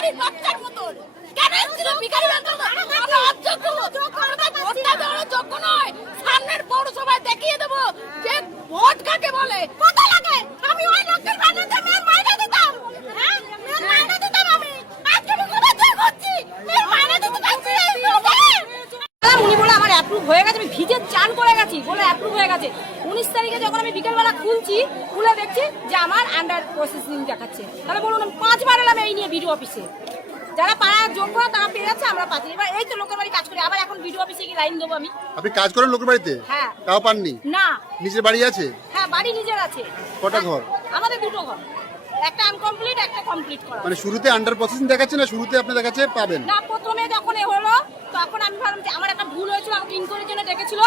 ভিখারির বাচ্চার মতন কেন এসেছিল ভিখারির বাচ্চার মতন আমরা অযোগ্য আমরা ভোটটা দেওয়ার যোগ্য নয় সামনের পৌরসভায় দেখিয়ে দেব যে ভোট কাকে বলে কত লাগে আমি ওই লোকের বানাতে মেয়ের মাইনে দিতাম হ্যাঁ মেয়ের মাইনে দিতাম আমি আজকে আমি কোথা থেকে করছি মেয়ের মাইনে দিতে পারছি উনি বলে আমার অ্যাপ্রুভ হয়ে গেছে, আমি ভিজে চান করে গেছি বলে অ্যাপ্রুভ হয়ে গেছে। 19 তারিখে যখন আমি বিকেলবেলা খুলে দেখছি যে আমার আন্ডার প্রসেসিং দেখাচ্ছে। তাহলে বলুন আমি 5 বার এলাম এই নিয়ে বিডিও অফিসে, যারা পাড়ার যোগ্য তারা পেয়ে যাচ্ছে, আমরা পাচ্ছি। এবার এই তো লোকের বাড়ি কাজ করি, আবার এখন বিডিও অফিসে গিয়ে লাইন দেবো আমি। আপনি কাজ করেন লোকের বাড়িতে? হ্যাঁ। তাও পাননি? না। নিজের বাড়ি আছে? হ্যাঁ বাড়ি নিজের আছে। কটা ঘর? আমাদের 2টো ঘর, একটা আনকমপ্লিট একটা কমপ্লিট করা। মানে শুরুতে আন্ডার প্রসেসিং দেখাচ্ছে না, শুরুতে আপনি দেখাচ্ছে পাবেন না? প্রথমে যখন এ হলো তখন আমি ভাবলাম যে আমার একটা ভুল হয়েছিল, আমাকে ইনকোয়ারির জন্য ডেকেছিল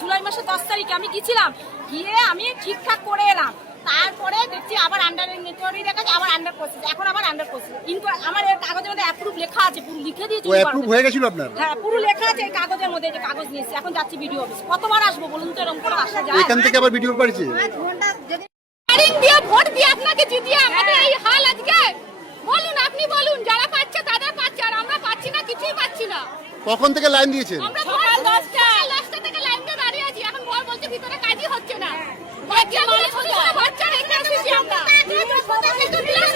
জুলাই মাসের 10 তারিখে। আমি গিয়েছিলাম, গিয়ে আমি ঠিকঠাক করে এলাম। তারপরে দেখছি আবার আন্ডার ইনকোয়ারি দেখাচ্ছে, আবার আন্ডার প্রসেস, এখন আবার আন্ডার প্রসেস। আমার এই কাগজের মধ্যে অ্যাপ্রুভ লেখা আছে, পুরো লিখে দিয়েছি। ও অ্যাপ্রুভ হয়ে গেছিল আপনার? হ্যাঁ পুরো লেখা আছে এই কাগজের মধ্যে, যে কাগজ নিয়েছি। এখন যাচ্ছি বিডিও অফিস। কতবার আসবো বলুন তো, এরকম করে আসা যায়? এখান থেকে আবার ভিডিও পাঠিয়েছে? দিয়ে ভোট দিয়ে আপনাকে জিতিয়ে আমাদের এই হাল আজকে। বলুন আপনি বলুন, যারা পাচ্ছে তাদের পাচ্ছে, আর আমরা পাচ্ছি না, কিছুই পাচ্ছি না। কখন থেকে লাইন দিয়েছেন? আমরা সকাল 10টা থেকে লাইন দিয়ে দাঁড়িয়ে আছি। এখন বল বলছে ভিতরে কাজই হচ্ছে না। বাচ্চাগুলো ছোট ছোট বাচ্চা রেখে এসেছি আমরা।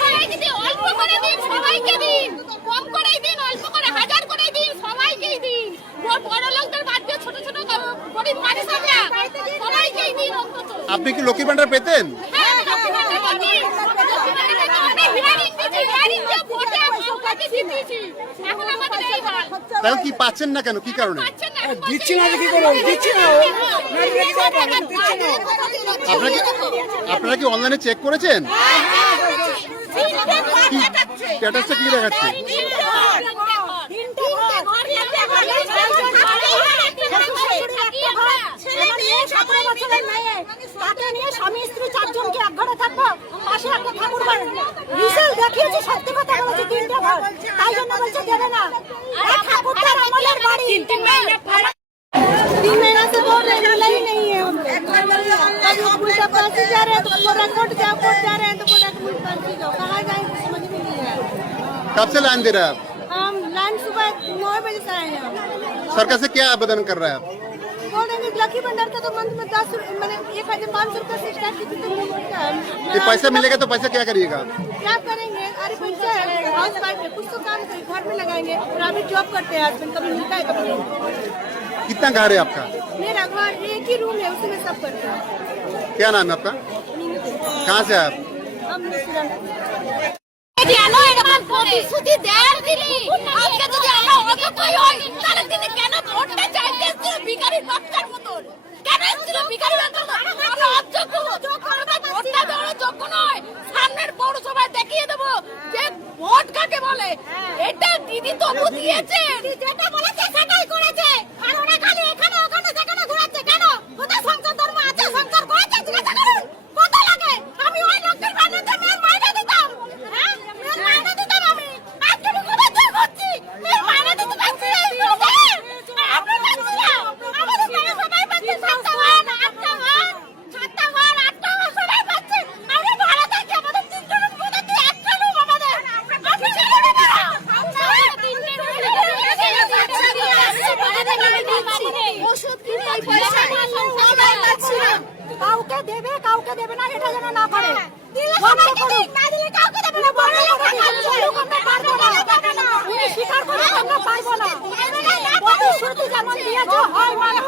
সবাইকে দিন, অল্প করে দিন, সবাইকে দিন, কম করেই দিন, অল্প করে 1000 করেই দিন, সবাইকেই দিন। বড় লোকদের বাদ দিয়ে ছোট ছোট গরিব মানুষ আমরা সবাইকেই দিন অন্তত। আপনি কি লক্ষ্মী ভান্ডার পেতেন? হ্যাঁ লক্ষ্মী ভান্ডার পাচ্ছি। এখন আমাদের এই হাল। তাহলে কি পাচ্ছেন না কেন, কি কারণে? দিচ্ছি না কি করবো, দিচ্ছি না। আপনারা কি অনলাইনে চেক করেছেন? স্ট্যাটাসটা কি দেখাচ্ছে? স্বামী স্ত্রী 4 জনকে এক ঘরে থাকবো, পাশে একটা ঠাকুর বাড়ি দেখিয়েছি, সত্যি কথা বলেছি, 3টে ঘর, তাই জন্য বলছে দেবে না। ঠাকুরটার আমলের বাড়ি 3 महीना से बोल रहे हैं, नहीं नहीं है हम लोग। उल्टा पास जा रहे हैं तो पूरा कोर्ट जा रहे हैं तो पूरा पास जाओ, कहाँ जाएंगे समझ में नहीं है। कब से लाइन दे रहे हैं आप? हम लाइन सुबह 9 बजे से आए हैं। सरकार से क्या आवेदन कर रहे हैं आप? बोल रहे हैं लकी भंडार का तो मंथ में 10 मैंने 1500 रुपये से स्टार्ट की तो ये पैसा मिलेगा तो पैसा क्या करिएगा? क्या करेंगे? अरे पैसा हाउस वाइफ है, कुछ तो काम करेंगे, घर में लगाएंगे। प्राइवेट जॉब करते हैं हस्बैंड, कभी मिलता है कभी नहीं। कितना घर है आपका? मेरा घर एक ही रूम है, उसी में सब करते हैं। क्या नाम है आपका? कहाँ से आप? हम কেন এরকম প্রতিশ্রুতি দেন তিনি? আজকে যদি আমরা অযোগ্যই হই তাহলে তিনি কেন ভোটটা চাইতে এসেছিল ভিখারির বাচ্চার মতন? কেন এসেছিল ভিখারির বাচ্চার মতন? আমরা অযোগ্য আমরা ভোটটা দেওয়ার যোগ্য নয় সামনের পৌরসভায় দেখিয়ে দেব যে ভোট কাকে বলে। এটা দিদি তবু দিয়েছে, যেটা বলেছে সেটাই করেছে। আর ওরা খালি এখানে ওখানে যেখানে ঘোরাচ্ছে কেন? ওদের সংসার ধর্ম আছে, সংসার করেছে, জিজ্ঞাসা করুন কত লাগে। আমি ওই লোকের বানাতে মেয়ের মাইনে দিতাম, হ্যাঁ মেয়ের মাইনে দিতাম আমি। আজকে আমি কোথা থেকে করছি মেয়ের মাইনে দিতে পারছি না। আমরা পাচ্ছি না, আমাদের পাড়া সবাই পাচ্ছে, 7টা ঘর 8টা ঘর 7টা ঘর 8টা ঘর সবাই পাচ্ছে। আমরা ভাড়া থাকি, আমাদের 3টা রুম কোথা থেকে একটা রুম আমাদের। আপনি ছেড়ে দিন না, আমরা 3টে রুম ওষুধ কিনে পয়সা সবাই পাচ্ছি না। কাউকে দেবে না, এটা যেন না করে। দিলে সবাইকে দিন, না দিলে কাউকে দেবে না। বড় লোক আমরা পারবো না, উনি স্বীকার করে আমরা পারবো না। প্রতিশ্রুতি যেমন দিয়েছে হয় মানে